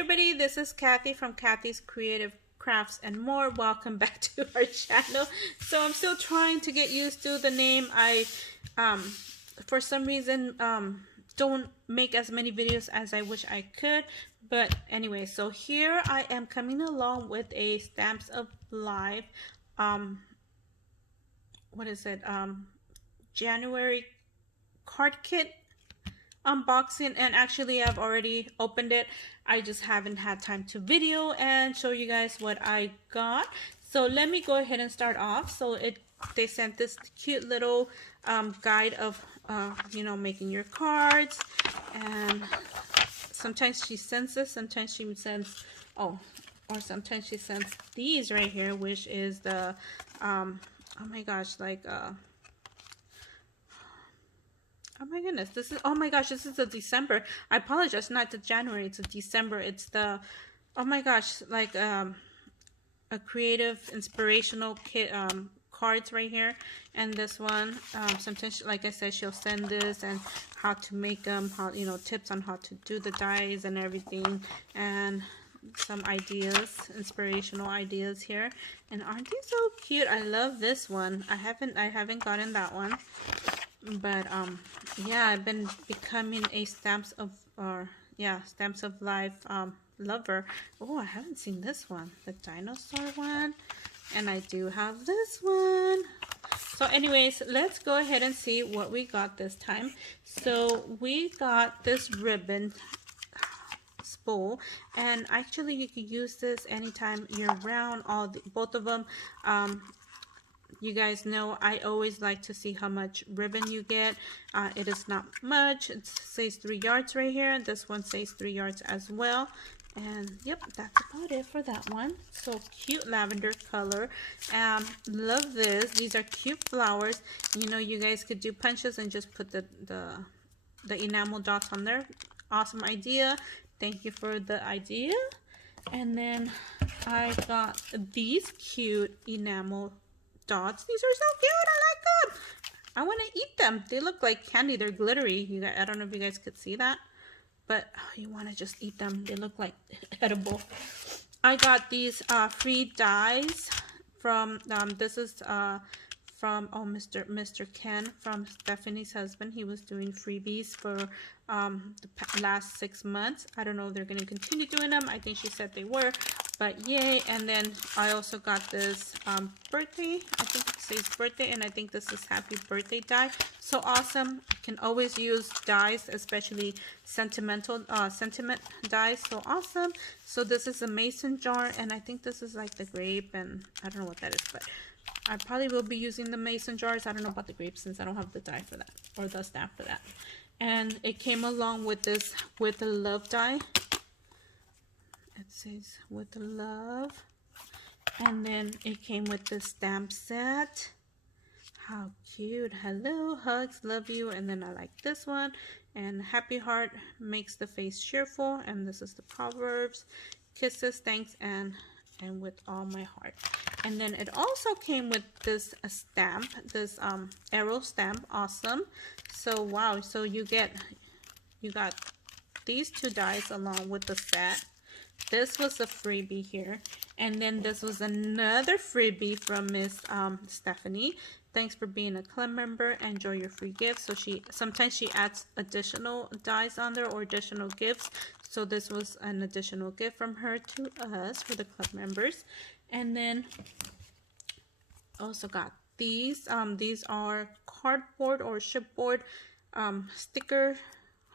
everybody, this is Kathy from Kathy's Creative Crafts and More. Welcome back to our channel. So I'm still trying to get used to the name. I for some reason don't make as many videos as I wish I could, but anyway, so here I am coming along with a Stamps of Life what is it, January card kit unboxing. And actually I've already opened it, I just haven't had time to video and show you guys what I got. So let me go ahead and start off. So they sent this cute little guide of you know, making your cards, and sometimes she sends this, sometimes she sends or sometimes she sends these right here, which is the oh my gosh, like oh my goodness, this is, oh my gosh, this is the December. I apologize, not the January, it's a December. It's the, oh my gosh, like a creative inspirational kit cards right here. And this one, sometimes, like I said, she'll send this and how to make them, how, you know, tips on how to do the dies and everything, and some ideas, inspirational ideas here. And aren't these so cute? I love this one. I haven't gotten that one. But yeah, I've been becoming a Stamps of Life lover. Oh, I haven't seen this one, the dinosaur one, and I do have this one. So anyways, let's go ahead and see what we got this time. So we got this ribbon spool, and actually you can use this anytime year round. Both of them. You guys know I always like to see how much ribbon you get. It is not much. It says 3 yards right here. This one says 3 yards as well. And yep, that's about it for that one. So cute lavender color. Love this. These are cute flowers. You know, you guys could do punches and just put the enamel dots on there. Awesome idea. Thank you for the idea. And then I got these cute enamel dots. These are so cute. I like them. I want to eat them. They look like candy. They're glittery. You guys, I don't know if you guys could see that, but you want to just eat them. They look like edible. I got these free dies from this is from Mr. Ken, from Stephanie's husband. He was doing freebies for the last 6 months. I don't know if they're going to continue doing them. I think she said they were, but yay. And then I also got this birthday, I think it says birthday, and I think this is happy birthday die. So awesome. You can always use dies, especially sentiment dies. So awesome. So this is a mason jar, and I think this is like the grape, and I don't know what that is, but I probably will be using the mason jars. I don't know about the grapes since I don't have the die for that, or the stamp for that. And it came along with this, with the love die. It says with the love. And then it came with the stamp set. How cute. Hello, hugs, love you. And then I like this one. And happy heart makes the face cheerful. And this is the Proverbs. Kisses, thanks, and with all my heart. And then it also came with this stamp, this arrow stamp. Awesome. So wow, so you got these 2 dies along with the set. This was a freebie here, and then this was another freebie from Miss Stephanie. Thanks for being a club member. Enjoy your free gifts. So sometimes she adds additional dies on there or additional gifts. So this was an additional gift from her to us for the club members. And then also got these. These are cardboard or chipboard sticker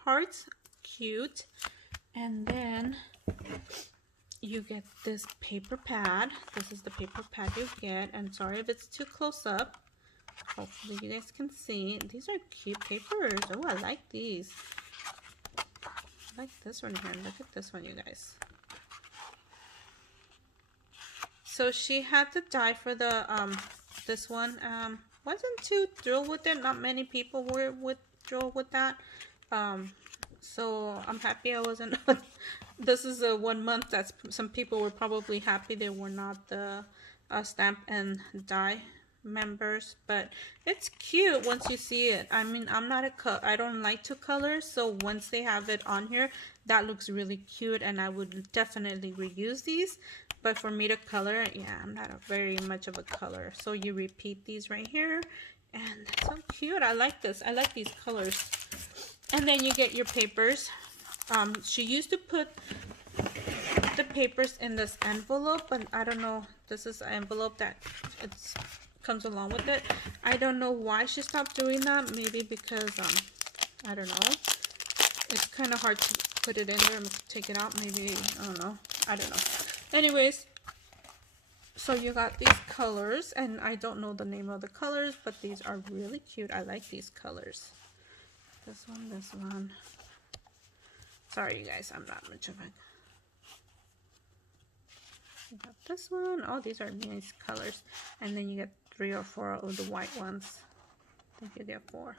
hearts. Cute. And then you get this paper pad. This is the paper pad you get. And sorry if it's too close up. Hopefully you guys can see. These are cute papers. Oh, I like these. I like this one here. Look at this one, you guys. So she had to die for the this one. Wasn't too thrilled with it. Not many people were thrilled with that. So I'm happy I wasn't. This is a 1 month that some people were probably happy they were not the stamp and die members, but it's cute once you see it. I mean, I don't like to color, so once they have it on here, that looks really cute, and I would definitely reuse these. But for me to color, yeah, I'm not very much of a color. So you repeat these right here, and that's so cute. I like this. I like these colors. And then you get your papers. She used to put the papers in this envelope, but I don't know. This is an envelope that comes along with it. I don't know why she stopped doing that. Maybe because I don't know. It's kind of hard to put it in there and take it out. Maybe, I don't know. I don't know. Anyways, so you got these colors, and I don't know the name of the colors, but these are really cute. I like these colors. This one. Sorry, you guys, I'm not much of a... You got this one. Oh, these are nice colors. And then you get 3 or 4 of the white ones. I think you get 4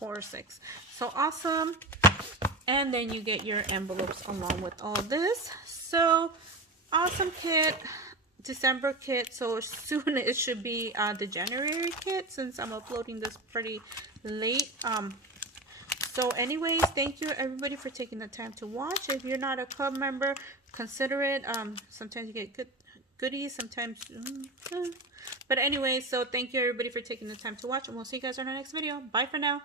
or 6. So awesome. And then you get your envelopes along with all this. So awesome kit. December kit. So soon it should be the January kit, since I'm uploading this pretty late. So anyways, thank you everybody for taking the time to watch. If you're not a club member, consider it. Sometimes you get good goodies, sometimes but anyway, so thank you everybody for taking the time to watch, and we'll see you guys on our next video. Bye for now.